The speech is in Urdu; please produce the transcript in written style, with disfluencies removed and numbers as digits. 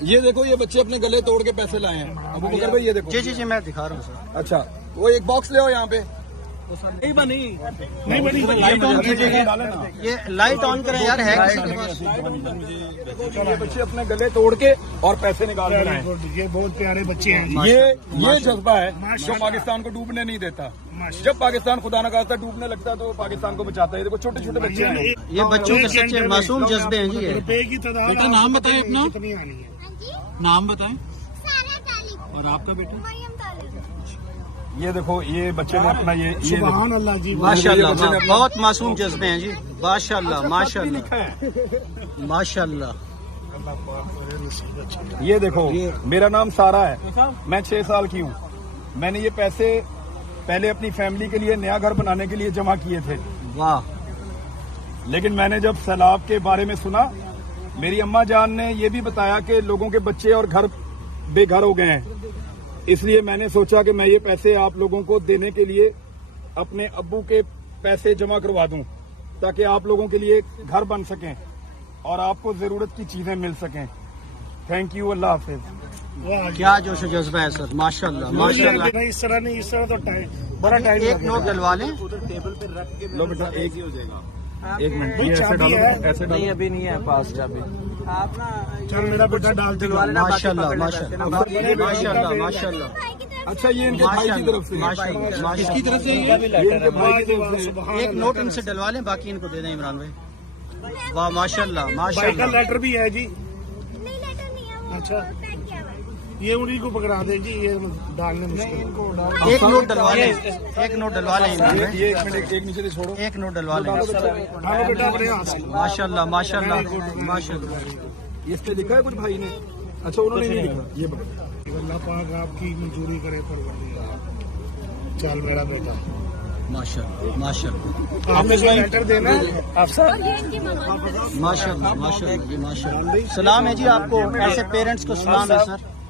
یہ دیکھو یہ بچے اپنے گلے توڑ کے پیسے لائے ہیں ابو بکر بھائی، یہ دیکھو. جی جی جی میں دکھا رہا ہوں سر. اچھا وہ ایک باکس لے آؤ یہاں پہ. نہیں بنی یہ لائٹ آن کریں یار. ہے کسی کے پاس؟ یہ بچے اپنے گلے توڑ کے اور پیسے نکال کر آئے. یہ بہت پیارے بچے ہیں. یہ جذبہ ہے جو پاکستان کو ڈوبنے نہیں دیتا. جب پاکستان خدا نہ خواستہ ڈوبنے لگتا ہے تو وہ پاکستان کو بچاتا ہے. دیکھو چھوٹے چھوٹے بچے ہیں. یہ بچوں کے سچے معصوم جذبے ہیں جی. یہ روپے کی تعداد. بیٹا نام بتائیں اپنا. کتنی آنی ہے؟ نام بتائیں. اور آپ کا بیٹا؟ یہ دیکھو یہ بچے نے اپنا یہ سبحان اللہ جی. ماشاء اللہ بہت معصوم جذبے ہیں جی. ماشاء اللہ ماشاء اللہ ماشاء اللہ. یہ دیکھو میرا نام سارا ہے، میں 6 سال کی ہوں. میں نے یہ پیسے پہلے اپنی فیملی کے لیے نیا گھر بنانے کے لیے جمع کیے تھے. واہ. لیکن میں نے جب سیلاب کے بارے میں سنا، میری اماں جان نے یہ بھی بتایا کہ لوگوں کے بچے اور گھر بے گھر ہو گئے ہیں. اس لیے میں نے سوچا کہ میں یہ پیسے آپ لوگوں کو دینے کے لیے اپنے ابو کے پیسے جمع کروا دوں تاکہ آپ لوگوں کے لیے گھر بن سکیں اور آپ کو ضرورت کی چیزیں مل سکیں. Thank you. اللہ حافظ. کیا جوش و جذبہ ہے سر. ماشاء اللہ ماشاء اللہ. نہیں اس طرح نہیں، اس طرح تو ٹائم بڑا ٹائم. ایک نوٹ ڈلوا لیں. لو بیٹا ایک ہی ہو جائے گا. ایک منٹ یہ ایسے ڈالو، ایسے ڈالو. ابھی نہیں ہے پاس چابی. چل میرا بیٹا ڈال دے گا. ماشاء اللہ ماشاء اللہ ماشاء اللہ ماشاء اللہ. اچھا یہ ان کے بھائی کی طرف سے ہے. کس کی طرف سے یہ ان کے بھائی کی طرف سے. ایک نوٹ ان سے ڈلوا لیں، باقی ان کو دے دیں عمران بھائی. واہ ماشاء اللہ ماشاء بھائی کا اللہ. لیٹر بھی ہے جی. نہیں لیٹر نہیں ہے وہ. اچھا. پیک کیا ہوا ہے. یہ انہیں کو پکڑا دے جی. یہ ڈالنے مشکل. ایک نوٹ ڈلوا لیں. ایک نوٹ ڈلوا لیں عمران بھائی. یہ ایک منٹ ایک نیچے سے چھوڑو. ایک نوٹ ڈلوا لیں. ڈالو بیٹا اپنے ہاتھ سے. ماشاء اللہ ماشاء اللہ ماشاء اللہ. اس پہ لکھا ہے کچھ بھائی نے؟ اچھا انہوں نے نہیں لکھا. یہ بتا. اللہ پاک آپ کی منظوری کرے پروردگار. چل میرا بیٹا. ماشاء اللہ ماشاء اللہ آپ نے کوئی لیٹر دینا ہے افسر؟ اور یہ ان کی ماما. ماشاء اللہ ماشاء اللہ جی ماشاء اللہ. سلام ہے جی آپ کو. ایسے پیرنٹس کو سلام ہے سر.